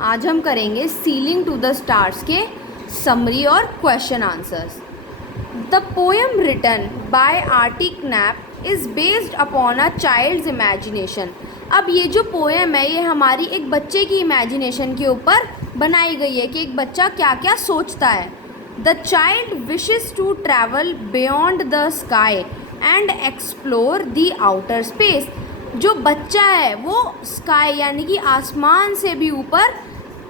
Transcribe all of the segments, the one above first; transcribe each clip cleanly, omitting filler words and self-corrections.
आज हम करेंगे सीलिंग टू द स्टार्स के समरी और question answers. The poem written by Artie Knapp is based upon a child's imagination. अब ये जो पोएम है ये हमारी एक बच्चे की इमेजिनेशन के ऊपर बनाई गई है कि एक बच्चा क्या क्या सोचता है। The child wishes to travel beyond the sky and explore the outer space. जो बच्चा है वो स्काई यानी कि आसमान से भी ऊपर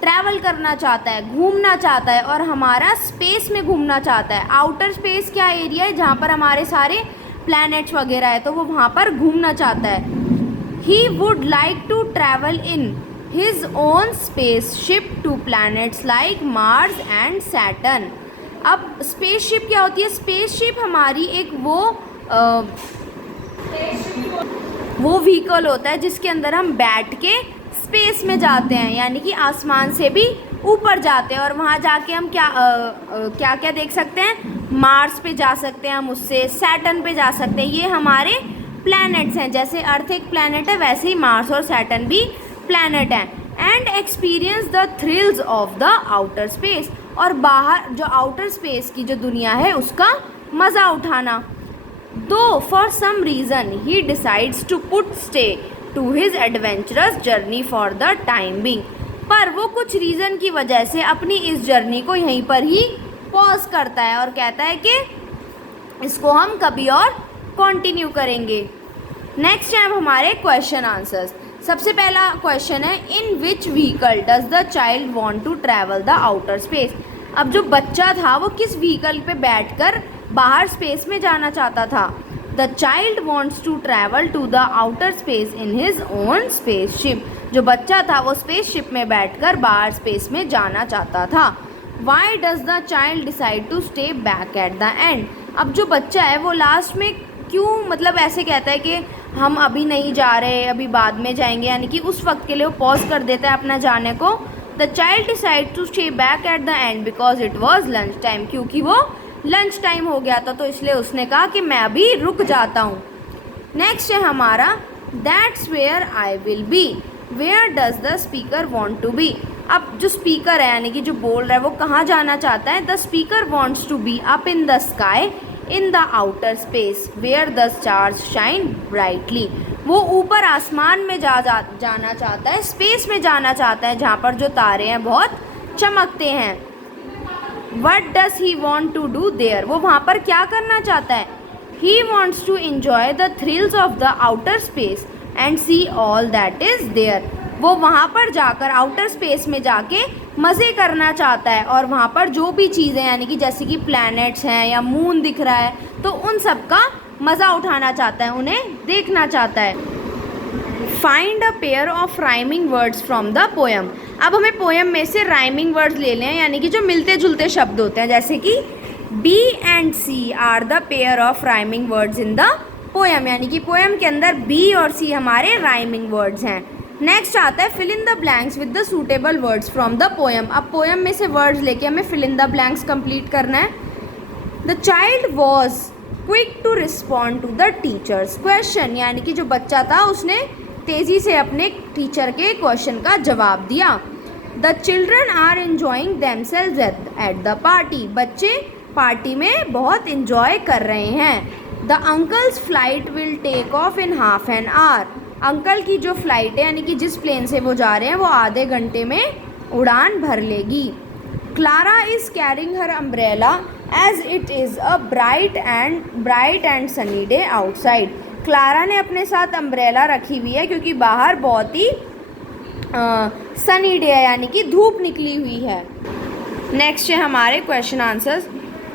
ट्रैवल करना चाहता है, घूमना चाहता है और हमारा स्पेस में घूमना चाहता है। आउटर स्पेस क्या एरिया है जहाँ पर हमारे सारे प्लैनेट्स वगैरह है, तो वो वहाँ पर घूमना चाहता है। He would like to travel in his own spaceship to planets like Mars and Saturn. अब स्पेसशिप क्या होती है? स्पेसशिप हमारी एक वो व्हीकल होता है जिसके अंदर हम बैठ के स्पेस में जाते हैं, यानी कि आसमान से भी ऊपर जाते हैं और वहाँ जाके हम क्या क्या देख सकते हैं? मार्स पे जा सकते हैं हम, उससे सैटर्न पे जा सकते हैं। ये हमारे प्लैनेट्स हैं, जैसे अर्थ एक प्लैनेट है वैसे ही मार्स और सैटर्न भी प्लैनेट हैं। And experience the thrills of the outer space, और बाहर जो आउटर स्पेस की जो दुनिया है उसका मज़ा उठाना। Though for some reason he decides to put stay to his adventurous journey for the time being, पर वो कुछ रीज़न की वजह से अपनी इस जर्नी को यहीं पर ही पॉज करता है और कहता है कि इसको हम कभी और कंटिन्यू करेंगे। नेक्स्ट है अब हमारे क्वेश्चन आंसर्स। सबसे पहला क्वेश्चन है, in which vehicle does the child want to travel the outer space. अब जो बच्चा था वो किस व्हीकल पे बैठकर बाहर स्पेस में जाना चाहता था? The child wants to travel to the outer space in his own spaceship. जो बच्चा था वो स्पेसशिप में बैठकर बाहर स्पेस में जाना चाहता था। Why does the child decide to stay back at the end. अब जो बच्चा है वो लास्ट में क्यों मतलब ऐसे कहता है कि हम अभी नहीं जा रहे, अभी बाद में जाएंगे, यानी कि उस वक्त के लिए वो पॉज कर देता है अपना जाने को। The child decide to stay back at the end because it was lunch time, क्योंकि वो लंच टाइम हो गया था तो इसलिए उसने कहा कि मैं अभी रुक जाता हूँ। नेक्स्ट है हमारा, that's where I will be. Where does the speaker want to be. अब जो स्पीकर है यानी कि जो बोल रहा है वो कहाँ जाना चाहता है? The speaker wants to be up in the sky in the outer space where the stars shine brightly. वो ऊपर आसमान में जाना चाहता है, स्पेस में जाना चाहता है जहाँ पर जो तारे हैं बहुत चमकते हैं। What does he want to do there? वो वहाँ पर क्या करना चाहता है? He wants to enjoy the thrills of the outer space and see all that is there. वो वहाँ पर जाकर आउटर स्पेस में जाके मज़े करना चाहता है और वहाँ पर जो भी चीज़ें यानी कि जैसे कि प्लैनेट्स हैं या मून दिख रहा है तो उन सब का मज़ा उठाना चाहता है, उन्हें देखना चाहता है। Find a pair of rhyming words from the poem. अब हमें पोएम में से राइमिंग वर्ड्स ले लें, यानी कि जो मिलते जुलते शब्द होते हैं, जैसे कि B and C are the pair of rhyming words in the poem, यानी कि पोएम के अंदर बी और सी हमारे राइमिंग वर्ड्स हैं। नेक्स्ट आता है, fill in the blanks with the suitable words from the poem. अब पोएम में से वर्ड्स लेके हमें fill in the blanks complete करना है। The child was quick to respond to the teacher's question, यानी कि जो बच्चा था उसने तेज़ी से अपने टीचर के क्वेश्चन का जवाब दिया। The children are enjoying themselves at the party. बच्चे पार्टी में बहुत इन्जॉय कर रहे हैं। The uncle's flight will take off in half an hour. Uncle की जो फ्लाइट है यानी कि जिस प्लेन से वो जा रहे हैं वो आधे घंटे में उड़ान भर लेगी। Clara is carrying her umbrella as it is a bright and sunny day outside. Clara ने अपने साथ अम्ब्रेला रखी हुई है क्योंकि बाहर बहुत ही सनी डे है, यानी कि धूप निकली हुई है। नेक्स्ट है हमारे question answers.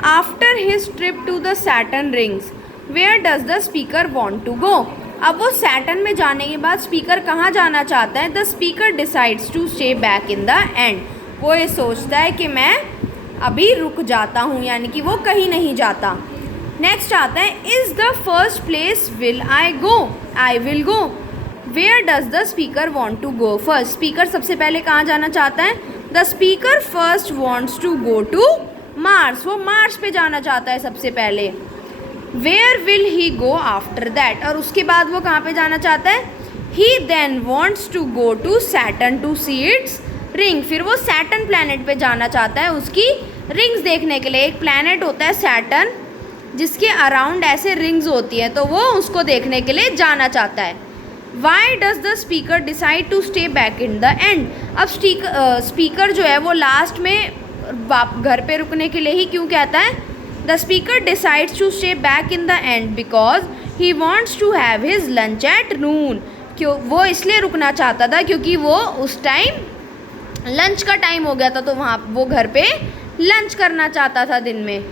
After his trip to the Saturn rings where does the speaker want to go. अब वो सैटर्न में जाने के बाद स्पीकर कहाँ जाना चाहता है? The speaker decides to stay back in the end. वो ये सोचता है कि मैं अभी रुक जाता हूँ, यानी कि वो कहीं नहीं जाता। नेक्स्ट आता है, is the first place I will go. Where does the speaker want to go first. Speaker सबसे पहले कहाँ जाना चाहता है? The speaker first wants to go to Mars. वो मार्स पे जाना चाहता है सबसे पहले। Where will he go after that, और उसके बाद वो कहाँ पे जाना चाहता है? He then wants to go to Saturn to see its ring, फिर वो सैटर्न प्लैनेट पे जाना चाहता है उसकी रिंग्स देखने के लिए। एक प्लैनेट होता है सैटर्न जिसके अराउंड ऐसे रिंग्स होती है, तो वो उसको देखने के लिए जाना चाहता है। Why does the speaker decide to stay back in the end? अब स्पीकर जो है वो लास्ट में घर पे रुकने के लिए ही क्यों कहता है? The speaker decides to stay back in the end because he wants to have his lunch at noon. क्यों वो इसलिए रुकना चाहता था? क्योंकि वो उस टाइम लंच का टाइम हो गया था, तो वहाँ वो घर पे लंच करना चाहता था दिन में।